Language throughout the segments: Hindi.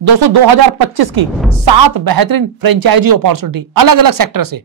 दोस्तों 2025 की 7 बेहतरीन फ्रेंचाइजी अपॉर्चुनिटी अलग अलग सेक्टर से,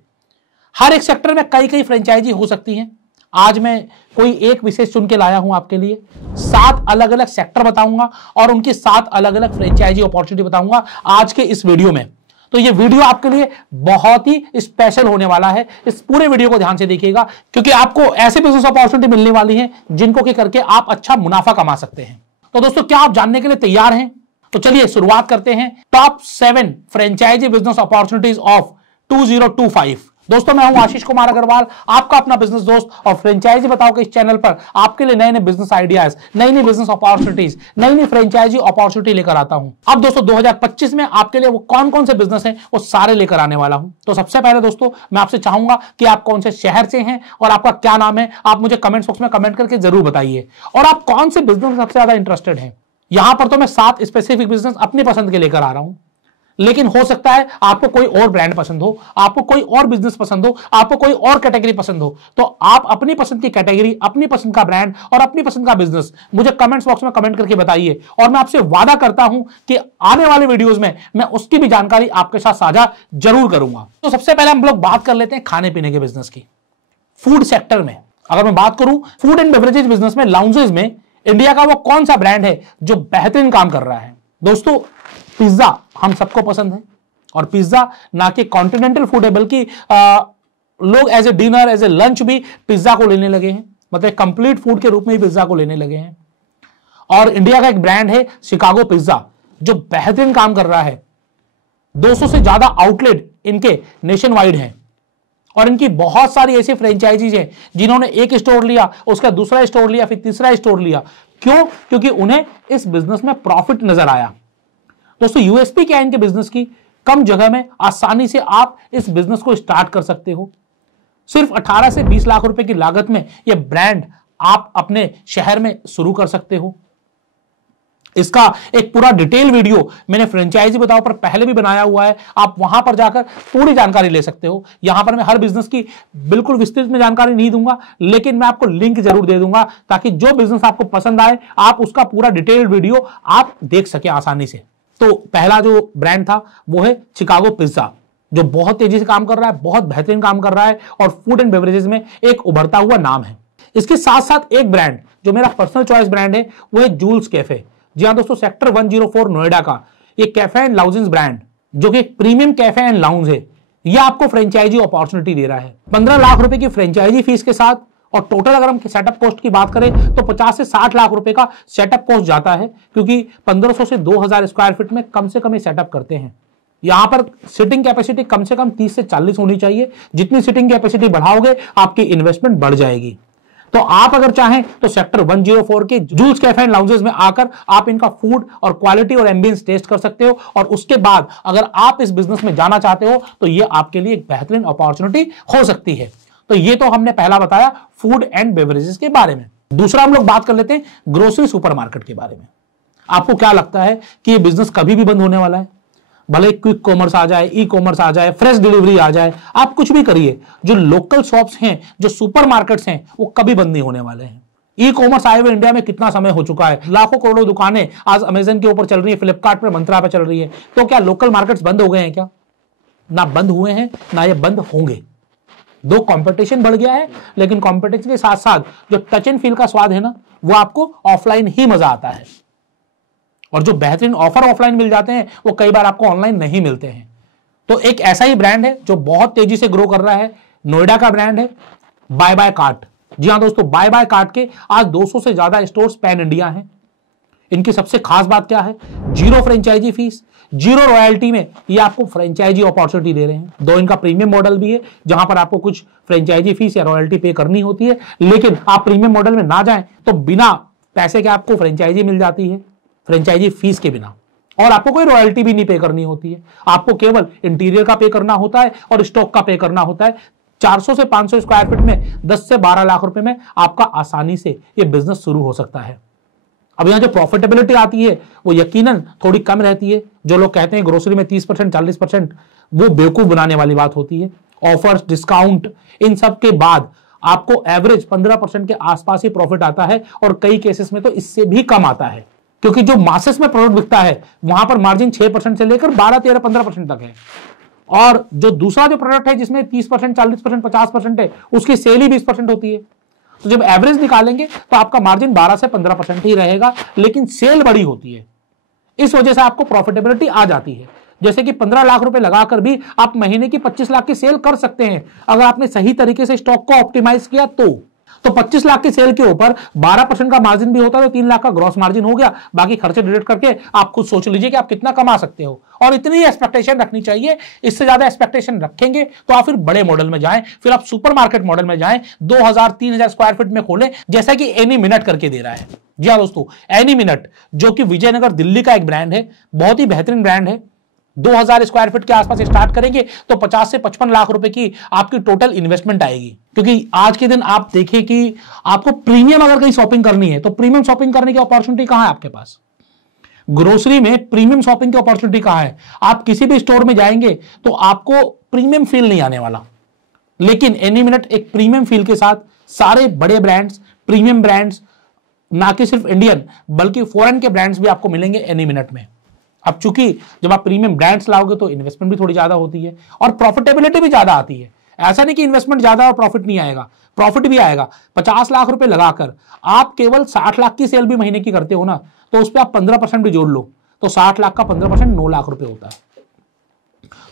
हर एक सेक्टर में कई कई फ्रेंचाइजी हो सकती हैं। आज मैं कोई एक विशेष चुन के लाया हूं आपके लिए। 7 अलग अलग सेक्टर बताऊंगा और उनकी 7 अलग अलग फ्रेंचाइजी अपॉर्चुनिटी बताऊंगा आज के इस वीडियो में। तो ये वीडियो आपके लिए बहुत ही स्पेशल होने वाला है। इस पूरे वीडियो को ध्यान से देखिएगा क्योंकि आपको ऐसे बिजनेस अपॉर्चुनिटी मिलने वाली है जिनको के करके आप अच्छा मुनाफा कमा सकते हैं। तो दोस्तों, क्या आप जानने के लिए तैयार हैं? तो चलिए शुरुआत करते हैं। Top 7 franchise business opportunities of 2025। दोस्तों, मैं हूं आशीष कुमार अग्रवाल, आपका अपना बिजनेस दोस्त, और फ्रेंचाइजी बताओ के इस चैनल पर आपके लिए नए नए बिजनेस आइडियाज, नई नई बिजनेस अपॉर्चुनिटीज, नई नई फ्रेंचाइजी अपॉर्चुनिटी लेकर आता हूं। अब दोस्तों 2025 में आपके लिए वो कौन कौन से बिजनेस हैं वो सारे लेकर आने वाला हूं। तो सबसे पहले दोस्तों, मैं आपसे चाहूंगा कि आप कौन से शहर से हैं और आपका क्या नाम है, आप मुझे कमेंट बॉक्स में कमेंट करके जरूर बताइए। और आप कौन से बिजनेस में सबसे ज्यादा इंटरेस्टेड हैं। यहां पर तो मैं 7 स्पेसिफिक बिजनेस अपनी पसंद के लेकर आ रहा हूं, लेकिन हो सकता है आपको कोई और ब्रांड पसंद हो, आपको कोई और बिजनेस पसंद हो, आपको कोई और कैटेगरी पसंद हो। तो आप अपनी पसंद की कैटेगरी, अपनी पसंद का ब्रांड और अपनी पसंद का बिजनेस मुझे कमेंट्स बॉक्स में कमेंट करके बताइए, और मैं आपसे वादा करता हूं कि आने वाले वीडियोस में मैं उसकी भी जानकारी आपके साथ साझा जरूर करूंगा। तो सबसे पहले हम लोग बात कर लेते हैं खाने पीने के बिजनेस की। फूड सेक्टर में अगर मैं बात करूं, फूड एंड बेवरेजेस बिजनेस में, लाउंजेस में इंडिया का वो कौन सा ब्रांड है जो बेहतरीन काम कर रहा है? दोस्तों, पिज्जा हम सबको पसंद है, और पिज्जा ना कि कॉन्टिनेंटल फूड है बल्कि लोग as a dinner, as a lunch भी पिज्जा को लेने लगे हैं, मतलब कंप्लीट फूड के रूप में ही पिज्जा को लेने लगे हैं। और इंडिया का एक ब्रांड है शिकागो पिज्जा जो बेहतरीन काम कर रहा है। 200 से ज्यादा आउटलेट इनके नेशन वाइड हैं, और इनकी बहुत सारी ऐसी फ्रेंचाइजीज हैं जिन्होंने एक स्टोर लिया, उसका दूसरा स्टोर लिया, फिर तीसरा स्टोर लिया। क्यों? क्योंकि उन्हें इस बिजनेस में प्रॉफिट नजर आया। दोस्तों, यूएसपी क्या है इनके बिजनेस की? कम जगह में आसानी से आप इस बिजनेस को स्टार्ट कर सकते हो। सिर्फ 18 से 20 लाख रुपए की लागत में यह ब्रांड आप अपने शहर में शुरू कर सकते हो। इसका एक पूरा डिटेल वीडियो मैंने फ्रेंचाइजी बताओ पर पहले भी बनाया हुआ है, आप वहां पर जाकर पूरी जानकारी ले सकते हो। यहां पर मैं हर बिजनेस की बिल्कुल विस्तृत में जानकारी नहीं दूंगा, लेकिन मैं आपको लिंक जरूर दे दूंगा ताकि जो बिजनेस आपको पसंद आए आप उसका पूरा डिटेल वीडियो आप देख सके आसानी से। तो पहला जो ब्रांड था वो है शिकागो पिज्जा, जो बहुत तेजी से काम कर रहा है, बहुत बेहतरीन काम कर रहा है और फूड एंड बेवरेजेस में एक उभरता हुआ नाम है। इसके साथ साथ एक ब्रांड जो मेरा पर्सनल चॉइस ब्रांड है वो है जूल्स कैफे। जी हाँ दोस्तों, सेक्टर 104 नोएडा का ये कैफे एंड लाउंजेस ब्रांड, जो कि प्रीमियम कैफे एंड लाउंज है, ये आपको फ्रेंचाइजी अपॉर्चुनिटी दे रहा है 15 लाख रुपए की फ्रेंचाइजी फीस के साथ। और टोटल अगर हम सेटअप कॉस्ट की बात करें तो 50 से 60 लाख रुपए का सेटअप कॉस्ट जाता है, क्योंकि 1500 से 2000 स्क्वायर फीट में कम से कम सेटअप करते हैं। यहां पर सिटिंग कैपेसिटी कम से कम 30 से 40 होनी चाहिए। जितनी सिटिंग कैपेसिटी बढ़ाओगे आपकी इन्वेस्टमेंट बढ़ जाएगी। तो आप अगर चाहें तो सेक्टर 104 के जूल्स कैफे एंड लाउंजेस में आकर आप इनका फूड और क्वालिटी और एम्बियंस टेस्ट कर सकते हो, और उसके बाद अगर आप इस बिजनेस में जाना चाहते हो तो ये आपके लिए एक बेहतरीन अपॉर्चुनिटी हो सकती है। तो ये तो हमने पहला बताया फूड एंड बेवरेजेस के बारे में। दूसरा हम लोग बात कर लेते हैं ग्रोसरी सुपरमार्केट के बारे में। आपको क्या लगता है कि ये बिजनेस कभी भी बंद होने वाला है? भले क्विक कॉमर्स आ जाए, ई कॉमर्स आ जाए, फ्रेश डिलीवरी आ जाए, आप कुछ भी करिए, जो लोकल शॉप्स हैं, जो सुपरमार्केट्स हैं, वो कभी बंद नहीं होने वाले हैं। ई कॉमर्स आए हुए इंडिया में कितना समय हो चुका है, लाखों करोड़ों दुकानें आज अमेजन के ऊपर चल रही है, फ्लिपकार्ट पर, मंत्रा पर चल रही है। तो क्या लोकल मार्केट्स बंद हो गए हैं? क्या ना बंद हुए हैं, ना ये बंद होंगे। दो कंपटीशन बढ़ गया है, लेकिन कंपटीशन के साथ साथ जो टच एंड फील का स्वाद है ना, वो आपको ऑफलाइन ही मजा आता है, और जो बेहतरीन ऑफर ऑफलाइन मिल जाते हैं वो कई बार आपको ऑनलाइन नहीं मिलते हैं। तो एक ऐसा ही ब्रांड है जो बहुत तेजी से ग्रो कर रहा है, नोएडा का ब्रांड है बाय बाय कार्ट। जी हाँ दोस्तों, बाय बाय कार्ट के आज 200 से ज्यादा स्टोर्स पैन इंडिया हैं। इनकी सबसे खास बात क्या है? 0 फ्रेंचाइजी फीस, 0 रॉयल्टी में ये आपको फ्रेंचाइजी अपॉर्चुनिटी दे रहे हैं। दो इनका प्रीमियम मॉडल भी है जहां पर आपको कुछ फ्रेंचाइजी फीस या रॉयल्टी पे करनी होती है, लेकिन आप प्रीमियम मॉडल में ना जाएं तो बिना पैसे के आपको फ्रेंचाइजी मिल जाती है, फ्रेंचाइजी फीस के बिना, और आपको कोई रॉयल्टी भी नहीं पे करनी होती है। आपको केवल इंटीरियर का पे करना होता है और स्टॉक का पे करना होता है। 400 से 500 स्क्वायर फीट में 10 से 12 लाख रुपए में आपका आसानी से ये बिजनेस शुरू हो सकता है। अब यहां जो प्रॉफिटेबिलिटी आती है वो यकीनन थोड़ी कम रहती है। जो लोग कहते हैं ग्रोसरी में 30% 40%, वो बेवकूफ बनाने वाली बात होती है। ऑफर्स, डिस्काउंट, इन सब के बाद आपको एवरेज 15% के आसपास ही प्रॉफिट आता है, और कई केसेस में तो इससे भी कम आता है। क्योंकि जो मासेस में प्रोडक्ट बिकता है वहां पर मार्जिन 6% से लेकर 12, 13, 15% तक है। और जो दूसरा जो प्रोडक्ट है जिसमें 30%, 40%, 50% है, उसकी सेल ही 20% होती है। तो जब एवरेज निकालेंगे तो आपका मार्जिन 12 से 15% ही रहेगा, लेकिन सेल बड़ी होती है। इस वजह से आपको प्रॉफिटेबिलिटी आ जाती है। जैसे कि 15 लाख रुपए लगाकर भी आप महीने की 25 लाख की सेल कर सकते हैं, अगर आपने सही तरीके से स्टॉक को ऑप्टिमाइज किया तो 25 लाख की सेल के ऊपर 12% का मार्जिन भी होता है तो 3 लाख का ग्रॉस मार्जिन हो गया। बाकी खर्चे डिडक्ट करके आप खुद सोच लीजिए कि आप कितना कमा सकते हो। और इतनी एक्सपेक्टेशन रखनी चाहिए। इससे ज्यादा एक्सपेक्टेशन रखेंगे तो आप फिर बड़े मॉडल में जाएं, फिर आप सुपरमार्केट मॉडल में जाएं, 2000, 3000 स्क्वायर फीट में खोलें, जैसा कि एनी मिनट करके दे रहा है। जी हाँ दोस्तों, एनी मिनट जो कि विजयनगर दिल्ली का एक ब्रांड है, बहुत ही बेहतरीन ब्रांड है। 2000 स्क्वायर फीट के आसपास स्टार्ट करेंगे तो 50 से 55 लाख रुपए की आपकी टोटल इन्वेस्टमेंट आएगी। क्योंकि आज के दिन आप देखें कि आपको प्रीमियम अगर कहीं शॉपिंग करनी है तो प्रीमियम शॉपिंग करने की अपॉर्चुनिटी कहां है आपके पास? ग्रोसरी में प्रीमियम शॉपिंग की अपॉर्चुनिटी कहां है? आप किसी भी स्टोर में जाएंगे तो आपको प्रीमियम फील नहीं आने वाला। लेकिन एनी मिनट एक प्रीमियम फील के साथ सारे बड़े ब्रांड्स, प्रीमियम ब्रांड्स, ना कि सिर्फ इंडियन बल्कि फॉरेन के ब्रांड्स भी आपको मिलेंगे एनी मिनट में। अब चूंकि जब आप प्रीमियम ब्रांड्स लाओगे तो इन्वेस्टमेंट भी थोड़ी ज्यादा होती है और प्रॉफिटेबिलिटी भी ज्यादा आती है। ऐसा नहीं कि इन्वेस्टमेंट ज्यादा और प्रॉफिट नहीं आएगा, प्रॉफिट भी आएगा। 50 लाख रुपए लगाकर आप केवल 60 लाख की सेल भी महीने की करते हो ना, तो उस पर आप 15% भी जोड़ लो तो 60 लाख का 15% 9 लाख रुपए होता है।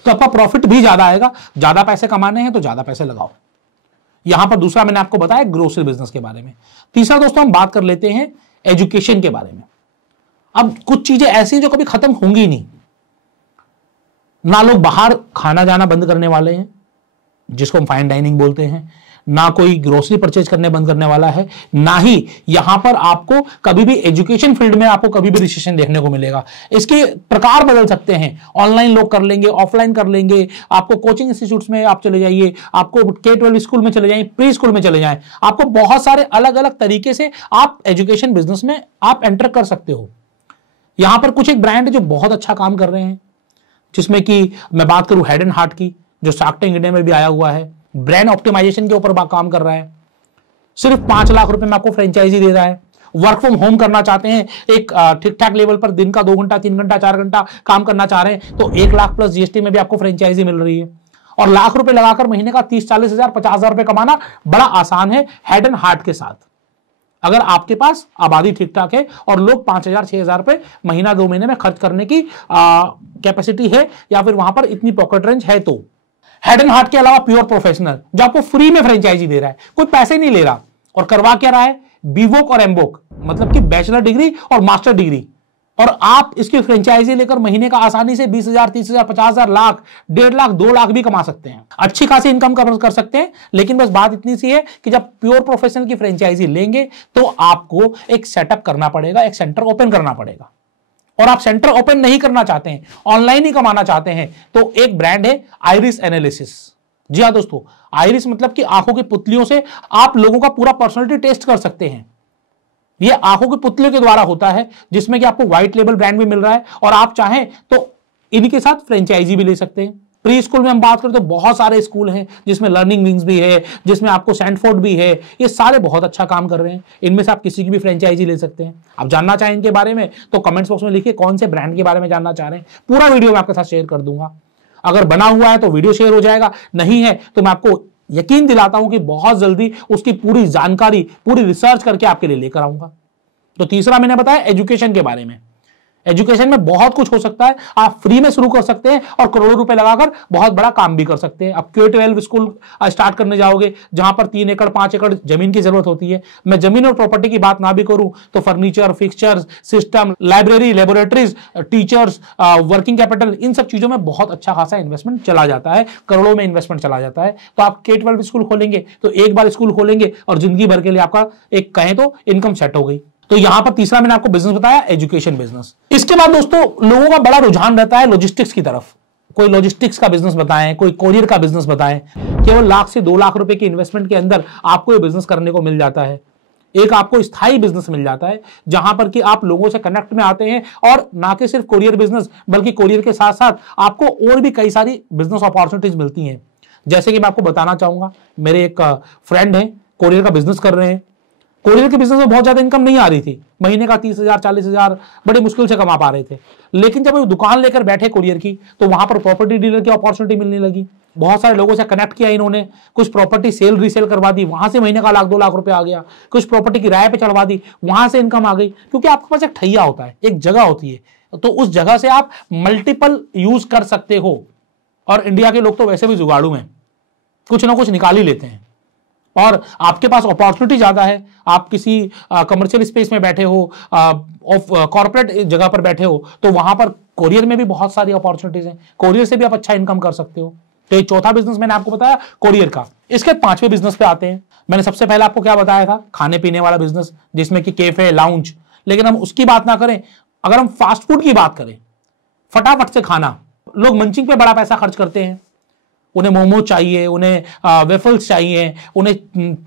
तो आपका प्रॉफिट भी ज्यादा आएगा। ज्यादा पैसे कमाने हैं तो ज्यादा पैसे लगाओ। यहां पर दूसरा मैंने आपको बताया ग्रोसरी बिजनेस के बारे में। तीसरा दोस्तों हम बात कर लेते हैं एजुकेशन के बारे में। अब कुछ चीजें ऐसी जो कभी खत्म होंगी नहीं। ना लोग बाहर खाना जाना बंद करने वाले हैं, जिसको हम फाइन डाइनिंग बोलते हैं, ना कोई ग्रोसरी परचेज करने बंद करने वाला है, ना ही यहां पर आपको कभी भी एजुकेशन फील्ड में आपको कभी भी रिसेशन देखने को मिलेगा। इसके प्रकार बदल सकते हैं, ऑनलाइन लोग कर लेंगे, ऑफलाइन कर लेंगे, आपको कोचिंग इंस्टीट्यूट्स में आप चले जाइए, आपको K-12 स्कूल में चले जाइए, प्री स्कूल में चले जाएं, आपको बहुत सारे अलग अलग तरीके से आप एजुकेशन बिजनेस में आप एंटर कर सकते हो। यहां पर कुछ एक ब्रांड है जो बहुत अच्छा काम कर रहे हैं, जिसमें कि मैं बात करूं हेड एंड हार्ट की, जो शार्क टैंक इंडिया में भी आया हुआ है, ब्रांड ऑप्टिमाइजेशन के ऊपर काम कर रहा है। सिर्फ 5 लाख रुपए में आपको फ्रेंचाइजी दे रहा है। वर्क फ्रॉम होम करना चाहते हैं, एक ठीक ठाक लेवल पर दिन का 2 घंटा, 3 घंटा, 4 घंटा काम करना चाह रहे हैं तो 1 लाख प्लस जीएसटी में भी आपको फ्रेंचाइजी मिल रही है। और लाख रुपए लगाकर महीने का 30-40 हजार, 50 हजार रुपए कमाना बड़ा आसान है हेड एंड हार्ट के साथ, अगर आपके पास आबादी ठीक ठाक है और लोग 5,000, 6,000 रुपए महीना 2 महीने में खर्च करने की कैपेसिटी है या फिर वहां पर इतनी पॉकेट रेंज है। तो हेड एंड हार्ट के अलावा प्योर प्रोफेशनल जो आपको फ्री में फ्रेंचाइजी दे रहा है, कोई पैसे नहीं ले रहा, और करवा क्या रहा है? बीवोक और एमबोक, मतलब कि बैचलर डिग्री और मास्टर डिग्री, और आप इसकी फ्रेंचाइजी लेकर महीने का आसानी से 20,000, 30,000, 50,000, लाख, 1.5 लाख, 2 लाख भी कमा सकते हैं। अच्छी खासी इनकम कर सकते हैं। लेकिन बस बात इतनी सी है कि जब प्योर प्रोफेशनल की फ्रेंचाइजी लेंगे तो आपको एक सेटअप करना पड़ेगा, एक सेंटर ओपन करना पड़ेगा। और आप सेंटर ओपन नहीं करना चाहते हैं, ऑनलाइन ही कमाना चाहते हैं, तो एक ब्रांड है आइरिस एनालिसिस। जी हाँ दोस्तों, आइरिस मतलब कि आंखों की पुतलियों से आप लोगों का पूरा पर्सनालिटी टेस्ट कर सकते हैं। ये आंखों की पुतलियों के द्वारा होता है, जिसमें कि आपको व्हाइट लेबल ब्रांड भी मिल रहा है और आप चाहें तो इनके साथ फ्रेंचाइजी भी ले सकते हैं। प्री स्कूल में हम बात करें तो बहुत सारे स्कूल हैं, जिसमें लर्निंग विंग्स भी है, जिसमें आपको सैंडफोर्ड भी है। ये सारे बहुत अच्छा काम कर रहे हैं। इनमें से आप किसी की भी फ्रेंचाइजी ले सकते हैं। आप जानना चाहें इनके बारे में तो कमेंट्स बॉक्स में लिखिए कौन से ब्रांड के बारे में जानना चाह रहे हैं। पूरा वीडियो मैं आपके साथ शेयर कर दूंगा। अगर बना हुआ है तो वीडियो शेयर हो जाएगा, नहीं है तो मैं आपको यकीन दिलाता हूं कि बहुत जल्दी उसकी पूरी जानकारी, पूरी रिसर्च करके आपके लिए लेकर आऊंगा। तो तीसरा मैंने बताया एजुकेशन के बारे में। एजुकेशन में बहुत कुछ हो सकता है। आप फ्री में शुरू कर सकते हैं और करोड़ों रुपए लगाकर बहुत बड़ा काम भी कर सकते हैं। आप K-12 स्कूल स्टार्ट करने जाओगे जहां पर 3 एकड़ 5 एकड़ जमीन की जरूरत होती है। मैं जमीन और प्रॉपर्टी की बात ना भी करूं तो furniture, fixtures, system, library, laboratories, teachers, working capital, इन सब चीजों में बहुत अच्छा खासा इन्वेस्टमेंट चला जाता है, करोड़ों में इन्वेस्टमेंट चला जाता है। तो आप K-12 स्कूल खोलेंगे तो एक बार स्कूल खोलेंगे और जिंदगी भर के लिए आपका एक कहें तो इनकम सेट हो गई। तो यहां पर तीसरा मैंने आपको बिजनेस बताया, एजुकेशन बिजनेस। इसके बाद दोस्तों लोगों का बड़ा रुझान रहता है लॉजिस्टिक्स की तरफ। कोई लॉजिस्टिक्स का बिजनेस बताएं, कोई कोरियर का बिजनेस बताएं। केवल 1 लाख से 2 लाख रुपए के इन्वेस्टमेंट के अंदर आपको ये बिजनेस करने को मिल जाता है। एक आपको स्थायी बिजनेस मिल जाता है जहां पर कि आप लोगों से कनेक्ट में आते हैं, और ना कि सिर्फ कोरियर बिजनेस बल्कि कोरियर के साथ साथ आपको और भी कई सारी बिजनेस अपॉर्चुनिटीज मिलती हैं। जैसे कि मैं आपको बताना चाहूंगा, मेरे एक फ्रेंड है, कोरियर का बिजनेस कर रहे हैं। कोरियर के बिजनेस में बहुत ज्यादा इनकम नहीं आ रही थी, महीने का 30,000 40,000 बड़ी मुश्किल से कमा पा रहे थे। लेकिन जब वो दुकान लेकर बैठे कोरियर की, तो वहां पर प्रॉपर्टी डीलर की अपॉर्चुनिटी मिलने लगी। बहुत सारे लोगों से कनेक्ट किया इन्होंने, कुछ प्रॉपर्टी सेल रीसेल करवा दी, वहां से महीने का 1 लाख 2 लाख रुपए आ गया। कुछ प्रॉपर्टी किराए पे चढ़वा दी, वहां से इनकम आ गई। क्योंकि आपके पास एक ठैया होता है, एक जगह होती है, तो उस जगह से आप मल्टीपल यूज कर सकते हो। और इंडिया के लोग तो वैसे भी जुगाड़ू हैं, कुछ ना कुछ निकाल ही लेते हैं। और आपके पास अपॉर्चुनिटी ज्यादा है, आप किसी कमर्शियल स्पेस में बैठे हो, कॉर्पोरेट जगह पर बैठे हो, तो वहां पर कोरियर में भी बहुत सारी अपॉर्चुनिटीज हैं। कोरियर से भी आप अच्छा इनकम कर सकते हो। तो ये चौथा बिजनेस मैंने आपको बताया कोरियर का। इसके 5वें बिजनेस पे आते हैं। मैंने सबसे पहले आपको क्या बताया था, खाने पीने वाला बिजनेस, जिसमें कि कैफे लाउंज। लेकिन हम उसकी बात ना करें, अगर हम फास्ट फूड की बात करें, फटाफट से खाना, लोग मंचिंग पे बड़ा पैसा खर्च करते हैं। उन्हें मोमो चाहिए, उन्हें वेफल्स चाहिए, उन्हें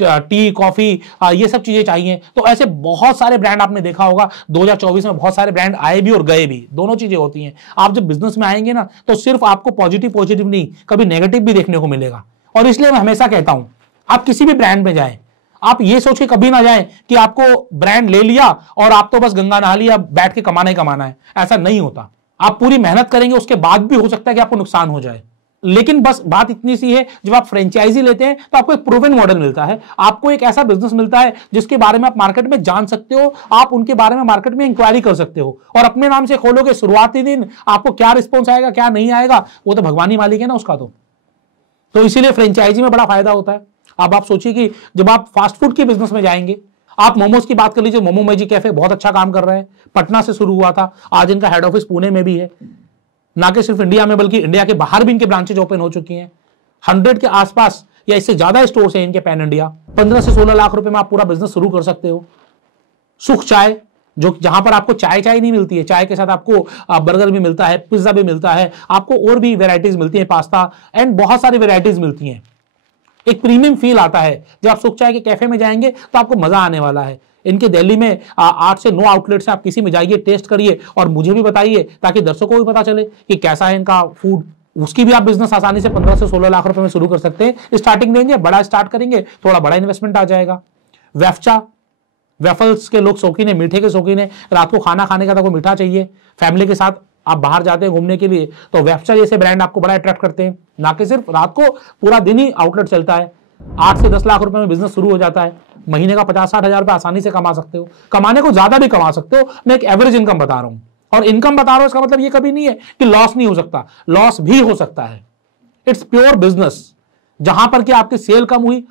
टी कॉफी, ये सब चीजें चाहिए। तो ऐसे बहुत सारे ब्रांड आपने देखा होगा 2024 में, बहुत सारे ब्रांड आए भी और गए भी, दोनों चीजें होती हैं। आप जब बिजनेस में आएंगे ना, तो सिर्फ आपको पॉजिटिव नहीं, कभी नेगेटिव भी देखने को मिलेगा। और इसलिए मैं हमेशा कहता हूं, आप किसी भी ब्रांड में जाएं, आप ये सोच के कभी ना जाएं कि आपको ब्रांड ले लिया और आप तो बस गंगा नहा लिया, बैठ के कमाना ही कमाना है। ऐसा नहीं होता। आप पूरी मेहनत करेंगे, उसके बाद भी हो सकता है कि आपको नुकसान हो जाए। लेकिन बस बात इतनी सी है, जब आप फ्रेंचाइजी लेते हैं तो आपको एक प्रूवन मॉडल मिलता है, आपको एक ऐसा बिजनेस मिलता है जिसके बारे में आप मार्केट में जान सकते हो, आप उनके बारे में मार्केट में इंक्वायरी कर सकते हो और अपने नाम से खोलोगे। शुरुआती दिन आपको क्या रिस्पॉन्स आएगा, क्या नहीं आएगा, वो तो भगवान ही मालिक है ना उसका। तो इसीलिए फ्रेंचाइजी में बड़ा फायदा होता है। अब आप सोचिए कि जब आप फास्ट फूड के बिजनेस में जाएंगे, आप मोमोज की बात कर लीजिए, मोमो मैजिक कैफे बहुत अच्छा काम कर रहा है, पटना से शुरू हुआ था, आज इनका हेड ऑफिस पुणे में भी है। ना कि सिर्फ इंडिया में, बल्कि इंडिया के बाहर भी इनके ब्रांचेज ओपन हो चुकी हैं। 100 के आसपास या इससे ज्यादा स्टोर्स हैं इनके पैन इंडिया। 15 से 16 लाख रुपए में आप पूरा बिजनेस शुरू कर सकते हो। सुख चाय, जो जहां पर आपको चाय नहीं मिलती है, चाय के साथ आपको बर्गर भी मिलता है, पिज्जा भी मिलता है, आपको और भी वेराइटीज मिलती है, पास्ता एंड बहुत सारी वेराइटीज मिलती हैं। एक प्रीमियम फील आता है जब आप सुख चाय के कैफे में जाएंगे, तो आपको मजा आने वाला है। इनके दिल्ली में 8 से 9 आउटलेट्स हैं, आप किसी में जाइए, टेस्ट करिए और मुझे भी बताइए, ताकि दर्शकों को भी पता चले कि कैसा है इनका फूड। उसकी भी आप बिजनेस आसानी से 15 से 16 लाख रुपए में शुरू कर सकते हैं। स्टार्टिंग देंगे, बड़ा स्टार्ट करेंगे, थोड़ा बड़ा इन्वेस्टमेंट आ जाएगा। वेफचा, वेफल्स के लोग शौकीन है, मीठे के शौकीन है, रात को खाना खाने का तो कोई मीठा चाहिए, फैमिली के साथ आप बाहर जाते हैं घूमने के लिए, तो वेफचा जैसे ब्रांड आपको बड़ा अट्रैक्ट करते हैं। ना कि सिर्फ रात को, पूरा दिन ही आउटलेट चलता है। 8 से 10 लाख रुपए में बिजनेस शुरू हो जाता है। महीने का 50-60 हजार रुपए आसानी से कमा सकते हो, कमाने को ज्यादा भी कमा सकते हो। मैं एक एवरेज इनकम बता रहा हूं, और इनकम बता रहा हूं इसका मतलब ये कभी नहीं है कि लॉस नहीं हो सकता, लॉस भी हो सकता है। It's pure business. जहां पर कि आपकी सेल कम हुई,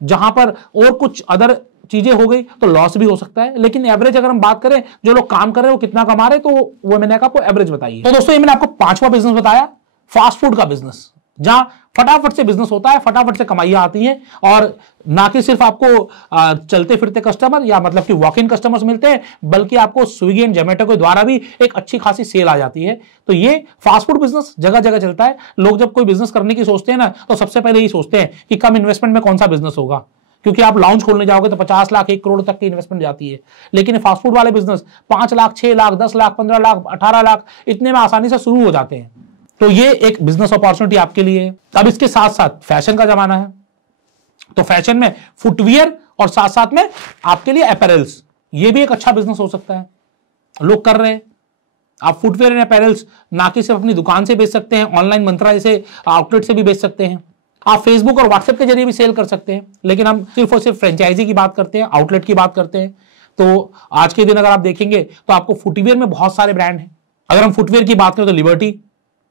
जहां पर और कुछ अदर चीजें हो गई, तो लॉस भी हो सकता है। लेकिन एवरेज अगर हम बात करें, जो लोग काम कर रहे हैं वो कितना कमा रहे हैं, तो वो मैंने आपको एवरेज बताई। तो दोस्तों, ये मैंने आपको 5वां बिजनेस बताया, फास्ट फूड का बिजनेस, जहां फटाफट से बिजनेस होता है, फटाफट से कमाइयां आती हैं, और ना कि सिर्फ आपको चलते फिरते कस्टमर या मतलब कि वॉक इन कस्टमर्स मिलते हैं, बल्कि आपको स्विगी एंड जोमेटो के द्वारा भी एक अच्छी खासी सेल आ जाती है। तो ये फास्ट फूड बिजनेस जगह जगह चलता है। लोग जब कोई बिजनेस करने की सोचते हैं ना, तो सबसे पहले यही सोचते हैं कि कम इन्वेस्टमेंट में कौन सा बिजनेस होगा, क्योंकि आप लाउंज खोलने जाओगे तो 50 लाख 1 करोड़ तक की इन्वेस्टमेंट जाती है। लेकिन फास्ट फूड वाले बिजनेस 5 लाख 6 लाख 10 लाख 15 लाख 18 लाख इतने में आसानी से शुरू हो जाते हैं। तो ये एक बिजनेस अपॉर्चुनिटी आपके लिए है। अब इसके साथ साथ फैशन का जमाना है, तो फैशन में फुटवियर और साथ साथ में आपके लिए अपैरल्स, ये भी एक अच्छा बिजनेस हो सकता है, लोग कर रहे हैं। आप फुटवियर एंड अपैरल्स ना कि सिर्फ अपनी दुकान से बेच सकते हैं, ऑनलाइन मंत्रा जैसे आउटलेट से भी बेच सकते हैं, आप फेसबुक और व्हाट्सएप के जरिए भी सेल कर सकते हैं। लेकिन हम सिर्फ और सिर्फ फ्रेंचाइजी की बात करते हैं, आउटलेट की बात करते हैं। तो आज के दिन अगर आप देखेंगे तो आपको फुटवियर में बहुत सारे ब्रांड हैं। अगर हम फुटवियर की बात करें तो लिबर्टी,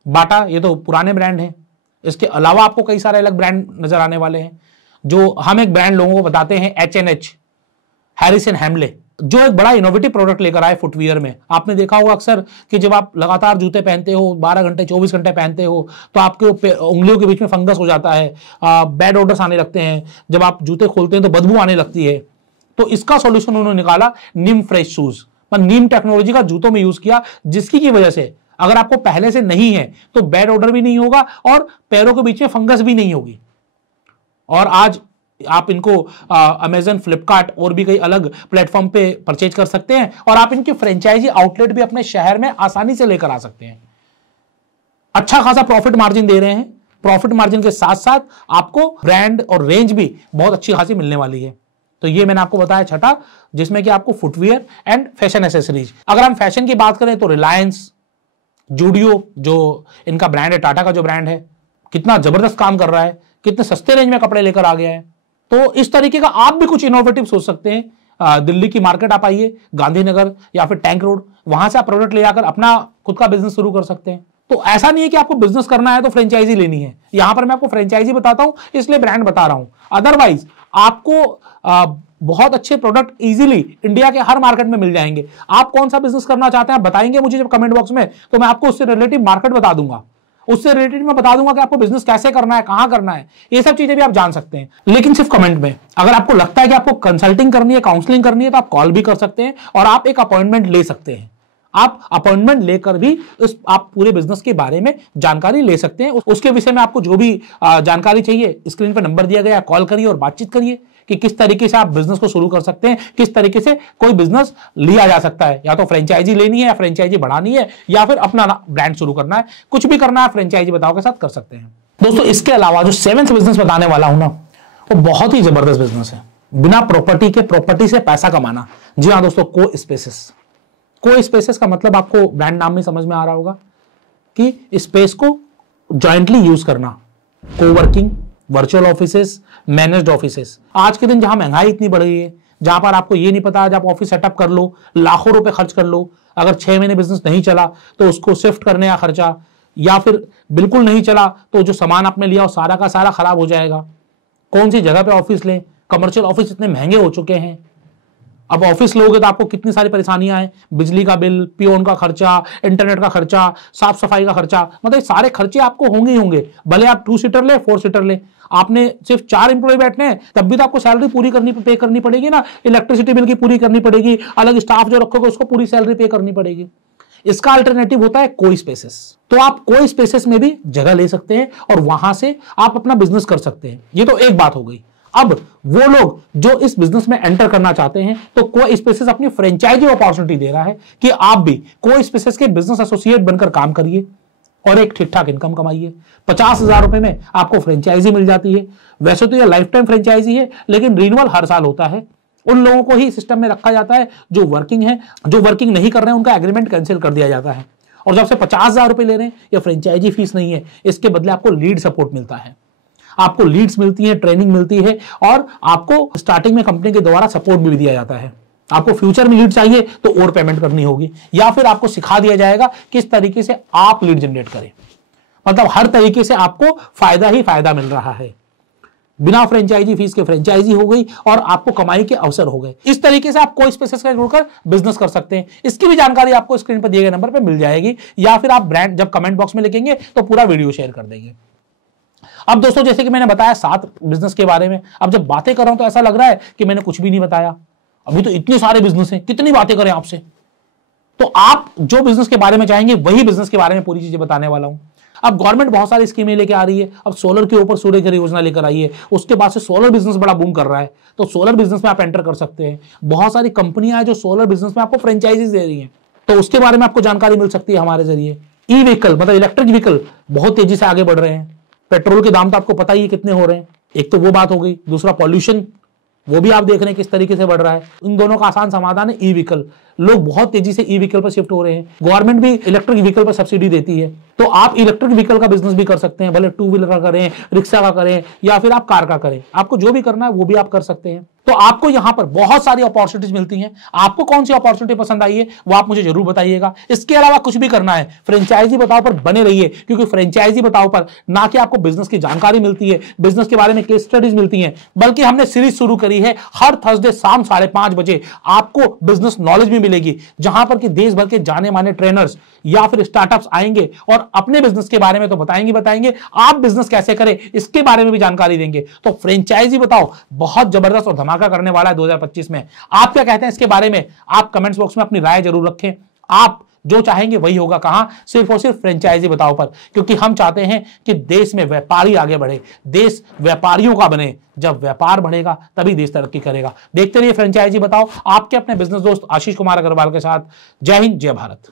बाटा, ये तो पुराने ब्रांड हैं। इसके अलावा आपको कई सारे अलग ब्रांड नजर आने वाले हैं। जो हम एक ब्रांड लोगों को बताते हैं, H&H, हैरिस एंड हैमले, जो एक बड़ा इनोवेटिव प्रोडक्ट लेकर आए फुटवियर में। आपने देखा होगा अक्सर कि जब आप लगातार जूते पहनते हो, 12 घंटे 24 घंटे पहनते हो, तो आपके उंगलियों के बीच में फंगस हो जाता है, बैड ऑर्डर्स आने लगते हैं, जब आप जूते खोलते हैं तो बदबू आने लगती है। तो इसका सॉल्यूशन उन्होंने निकाला, नीम फ्रेश शूज। नीम टेक्नोलॉजी का जूतों में यूज किया, जिसकी वजह से अगर आपको पहले से नहीं है तो बैड ऑर्डर भी नहीं होगा और पैरों के बीच में फंगस भी नहीं होगी। और आज आप इनको अमेजन, फ्लिपकार्ट और भी कई अलग प्लेटफॉर्म पे परचेज कर सकते हैं, और आप इनकी फ्रेंचाइजी आउटलेट भी अपने शहर में आसानी से लेकर आ सकते हैं। अच्छा खासा प्रॉफिट मार्जिन दे रहे हैं। प्रॉफिट मार्जिन के साथ साथ आपको ब्रांड और रेंज भी बहुत अच्छी खासी मिलने वाली है। तो ये मैंने आपको बताया छठा, जिसमें कि आपको फुटवियर एंड फैशन एसेसरीज। अगर हम फैशन की बात करें तो रिलायंस, जूडियो जो इनका ब्रांड है, टाटा का जो ब्रांड है, कितना जबरदस्त काम कर रहा है, कितने सस्ते रेंज में कपड़े लेकर आ गया है। तो इस तरीके का आप भी कुछ इनोवेटिव सोच सकते हैं। दिल्ली की मार्केट आप आइए, गांधीनगर या फिर टैंक रोड, वहां से आप प्रोडक्ट ले आकर अपना खुद का बिजनेस शुरू कर सकते हैं। तो ऐसा नहीं है कि आपको बिजनेस करना है तो फ्रेंचाइजी लेनी है। यहां पर मैं आपको फ्रेंचाइजी बताता हूं इसलिए ब्रांड बता रहा हूं, अदरवाइज आपको बहुत अच्छे प्रोडक्ट इजीली इंडिया के हर मार्केट में मिल जाएंगे। आप कौन सा बिजनेस करना चाहते हैं आप बताएंगे मुझे जब कमेंट बॉक्स में, तो मैं आपको उससे रिलेटेड मार्केट बता दूंगा, उससे रिलेटेड मैं बता दूंगा कि आपको बिजनेस कैसे करना है, कहां करना है, ये सब चीजें भी आप जान सकते हैं। लेकिन सिर्फ कमेंट में। अगर आपको लगता है कि आपको कंसल्टिंग करनी है, काउंसलिंग करनी है, तो आप कॉल भी कर सकते हैं और आप एक अपॉइंटमेंट ले सकते हैं। आप अपॉइंटमेंट लेकर भी आप पूरे बिजनेस के बारे में जानकारी ले सकते हैं। उसके विषय में आपको जो भी जानकारी चाहिए, स्क्रीन पर नंबर दिया गया, कॉल करिए और बातचीत करिए कि किस तरीके से आप बिजनेस को शुरू कर सकते हैं, किस तरीके से कोई बिजनेस लिया जा सकता है। या तो फ्रेंचाइजी लेनी है, या फ्रेंचाइजी बढ़ानी है, या फिर अपना ब्रांड शुरू करना है, कुछ भी करना है फ्रेंचाइजी बताओ के साथ कर सकते हैं। दोस्तों इसके अलावा जो 7th बिजनेस बताने वाला हूं ना, वो बहुत ही जबरदस्त बिजनेस है। बिना प्रॉपर्टी के प्रॉपर्टी से पैसा कमाना। जी हाँ दोस्तों, को स्पेसेस। को स्पेसेस का मतलब आपको ब्रांड नाम में समझ में आ रहा होगा कि स्पेस को जॉइंटली यूज करना। Coworking, virtual offices, managed offices. आज के दिन जहां महंगाई इतनी बढ़ गई है, जहां पर आपको ये नहीं पता, आज आप ऑफिस सेटअप कर लो, लाखों रुपए खर्च कर लो, अगर 6 महीने बिजनेस नहीं चला तो उसको शिफ्ट करने का खर्चा, या फिर बिल्कुल नहीं चला तो जो सामान आपने लिया वो सारा का सारा खराब हो जाएगा। कौन सी जगह पे ऑफिस लें? कमर्शियल ऑफिस इतने महंगे हो चुके हैं। अब ऑफिस लोगे तो आपको कितनी सारी परेशानियां हैं, बिजली का बिल, पियोन का खर्चा, इंटरनेट का खर्चा, साफ सफाई का खर्चा, मतलब सारे खर्चे आपको होंगे ही होंगे। भले आप 2 सीटर ले, 4 सीटर ले, आपने सिर्फ 4 एम्प्लॉय बैठने हैं तब भी तो आपको सैलरी पूरी पे करनी पड़ेगी ना, इलेक्ट्रिसिटी बिल की पूरी करनी पड़ेगी, अलग स्टाफ जो रखोगे उसको पूरी सैलरी पे करनी पड़ेगी। इसका अल्टरनेटिव होता है कोई स्पेसेस। तो आप कोई स्पेसेस में भी जगह ले सकते हैं और वहां से आप अपना बिजनेस कर सकते हैं। ये तो एक बात हो गई। अब वो लोग जो इस बिजनेस में एंटर करना चाहते हैं, तो कोई स्पेसेस अपनी फ्रेंचाइजी अपॉर्चुनिटी दे रहा है कि आप भी कोई स्पेसेस के बिजनेस एसोसिएट बनकर काम करिए और एक ठीक ठाक इनकम कमाइए। 50,000 रुपए में आपको फ्रेंचाइजी मिल जाती है। वैसे तो यह लाइफ टाइम फ्रेंचाइजी है, लेकिन रिन्यूअल हर साल होता है। उन लोगों को ही सिस्टम में रखा जाता है जो वर्किंग है, जो वर्किंग नहीं कर रहे हैं उनका एग्रीमेंट कैंसिल कर दिया जाता है। और जब से 50,000 रुपए ले रहे हैं, यह फ्रेंचाइजी फीस नहीं है, इसके बदले आपको लीड सपोर्ट मिलता है, आपको लीड्स मिलती है, ट्रेनिंग मिलती है और आपको स्टार्टिंग में कंपनी के द्वारा सपोर्ट भी दिया जाता है। आपको फ्यूचर में लीड चाहिए तो और पेमेंट करनी होगी, या फिर आपको सिखा दिया जाएगा किस तरीके से आप लीड जनरेट करें। मतलब हर तरीके से आपको फायदा ही फायदा मिल रहा है। बिना फ्रेंचाइजी फीस के फ्रेंचाइजी हो गई और आपको कमाई के अवसर हो गए। इस तरीके से आप कोई स्पेसेस का जुड़कर बिजनेस कर सकते हैं। इसकी भी जानकारी आपको स्क्रीन पर दिए गए नंबर पर मिल जाएगी, या फिर आप ब्रांड जब कमेंट बॉक्स में लिखेंगे तो पूरा वीडियो शेयर कर देंगे। अब दोस्तों जैसे कि मैंने बताया 7 बिजनेस के बारे में, अब जब बातें कर रहा हूं तो ऐसा लग रहा है कि मैंने कुछ भी नहीं बताया। अभी तो इतने सारे बिजनेस हैं, कितनी बातें करें आपसे। तो आप जो बिजनेस के बारे में चाहेंगे वही बिजनेस के बारे में पूरी चीजें बताने वाला हूं। अब गवर्नमेंट बहुत सारी स्कीमें लेके आ रही है। अब सोलर के ऊपर सूर्य घर योजना लेकर आई है, उसके बाद से सोलर बिजनेस बड़ा बूम कर रहा है, तो सोलर बिजनेस में आप एंटर कर सकते हैं। बहुत सारी कंपनियां हैं जो सोलर बिजनेस में आपको फ्रेंचाइजीज दे रही हैं, तो उसके बारे में आपको जानकारी मिल सकती है हमारे जरिए। ई व्हीकल मतलब इलेक्ट्रिक व्हीकल बहुत तेजी से आगे बढ़ रहे हैं। पेट्रोल के दाम तो आपको पता ही है कितने हो रहे हैं। एक तो वो बात हो गई, दूसरा पॉल्यूशन, वो भी आप देख रहे हैं किस तरीके से बढ़ रहा है। इन दोनों का आसान समाधान है ई व्हीकल। लोग बहुत तेजी से ई व्हीकल पर शिफ्ट हो रहे हैं। गवर्नमेंट भी इलेक्ट्रिक व्हीकल पर सब्सिडी देती है, तो आप इलेक्ट्रिक व्हीकल का बिजनेस भी कर सकते हैं। भले 2 व्हीलर का करें, रिक्शा का करें, या फिर आप कार का करें, आपको जो भी करना है वो भी आप कर सकते हैं। तो आपको यहां पर बहुत सारी अपॉर्चुनिटीज मिलती हैं। आपको कौन सी अपॉर्चुनिटी पसंद आई है वो आप मुझे जरूर बताइएगा। इसके अलावा कुछ भी करना है, फ्रेंचाइजी बताओ पर बने रहिए, क्योंकि फ्रेंचाइजी बताओ पर ना कि आपको बिजनेस की जानकारी मिलती है, बिजनेस के बारे में केस स्टडीज मिलती हैं, बल्कि हमने सीरीज शुरू करी है। हर थर्सडे शाम 5:30 बजे आपको बिजनेस नॉलेज भी मिलेगी, जहां पर कि देश भर के जाने माने ट्रेनर्स या फिर स्टार्टअप्स आएंगे और अपने बिजनेस के बारे में तो बताएंगे, आप बिजनेस कैसे करें इसके बारे में भी जानकारी देंगे। तो फ्रेंचाइजी बताओ बहुत जबरदस्त और धमाका करने वाला है 2025 में। आप क्या कहते हैं इसके बारे में? आप कमेंट्स बॉक्स में अपनी राय जरूर रखें। आप जो चाहेंगे वही होगा, कहां? सिर्फ और सिर्फ फ्रेंचाइजी बताओ पर, क्योंकि हम चाहते हैं कि देश में व्यापारी आगे बढ़े, देश व्यापारियों का बने। जब व्यापार बढ़ेगा तभी देश तरक्की करेगा। देखते रहिए फ्रेंचाइजी बताओ, आपके अपने बिजनेस दोस्त आशीष कुमार अग्रवाल के साथ। जय हिंद, जय भारत।